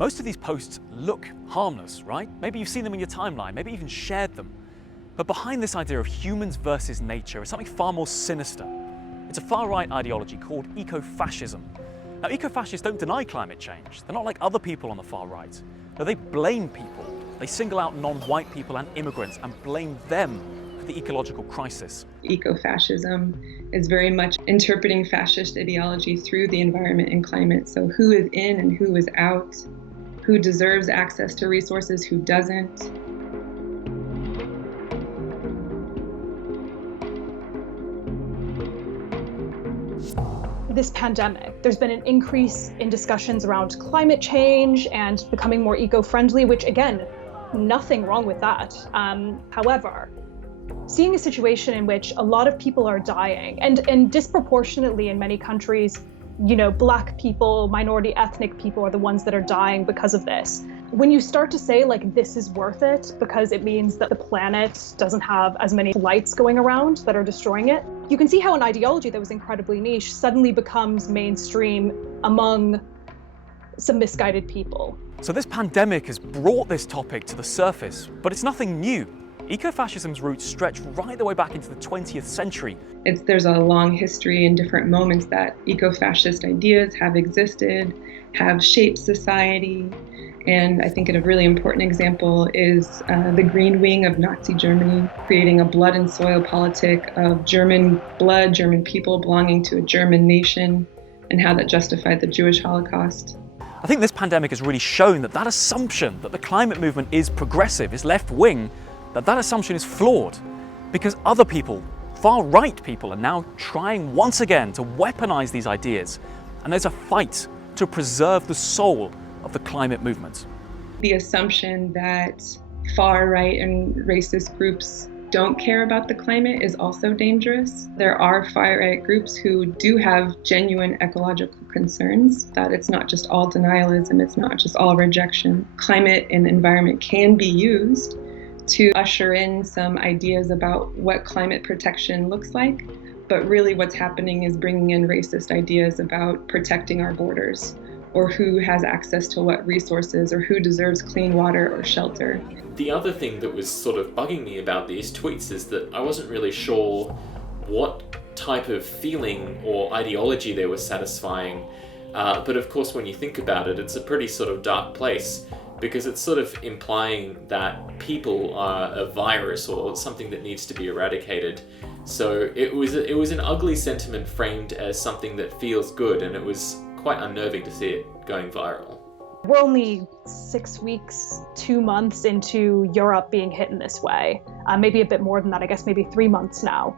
Most of these posts look harmless, right? Maybe you've seen them in your timeline, maybe even shared them. But behind this idea of humans versus nature is something far more sinister. It's a far-right ideology called eco-fascism. Now, eco-fascists don't deny climate change. They're not like other people on the far right. No, they blame people. They single out non-white people and immigrants and blame them for the ecological crisis. Eco-fascism is very much interpreting fascist ideology through the environment and climate. So who is in and who is out, who deserves access to resources, who doesn't. This pandemic, there's been an increase in discussions around climate change and becoming more eco-friendly, which again, nothing wrong with that. However, seeing a situation in which a lot of people are dying and disproportionately in many countries, Black people, minority ethnic people are the ones that are dying because of this. When you start to say like this is worth it because it means that the planet doesn't have as many lights going around that are destroying it, you can see how an ideology that was incredibly niche suddenly becomes mainstream among some misguided people. So this pandemic has brought this topic to the surface, but it's nothing new. Eco-fascism's roots stretch right the way back into the 20th century. There's a long history and different moments that eco-fascist ideas have existed, have shaped society. And I think a really important example is the Green Wing of Nazi Germany, creating a blood and soil politic of German blood, German people belonging to a German nation, and how that justified the Jewish Holocaust. I think this pandemic has really shown that assumption that the climate movement is progressive, is left-wing, that assumption is flawed, because other people, far-right people, are now trying once again to weaponize these ideas, and there's a fight to preserve the soul of the climate movement. The assumption that far-right and racist groups don't care about the climate is also dangerous. There are far-right groups who do have genuine ecological concerns, that it's not just all denialism, it's not just all rejection. Climate and environment can be used to usher in some ideas about what climate protection looks like, but really what's happening is bringing in racist ideas about protecting our borders, or who has access to what resources, or who deserves clean water or shelter. The other thing that was sort of bugging me about these tweets is that I wasn't really sure what type of feeling or ideology they were satisfying. But of course, when you think about it, it's a pretty sort of dark place, because it's sort of implying that people are a virus or something that needs to be eradicated. So it was an ugly sentiment framed as something that feels good, and it was quite unnerving to see it going viral. We're only 6 weeks, 2 months into Europe being hit in this way. Maybe a bit more than that, I guess maybe 3 months now.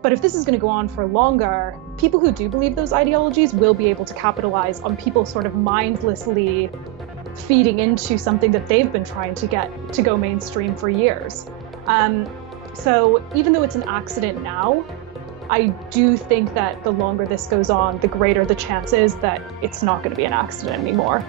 But if this is going to go on for longer, people who do believe those ideologies will be able to capitalize on people sort of mindlessly feeding into something that they've been trying to get to go mainstream for years. So even though it's an accident now, I do think that the longer this goes on, the greater the chances that it's not going to be an accident anymore.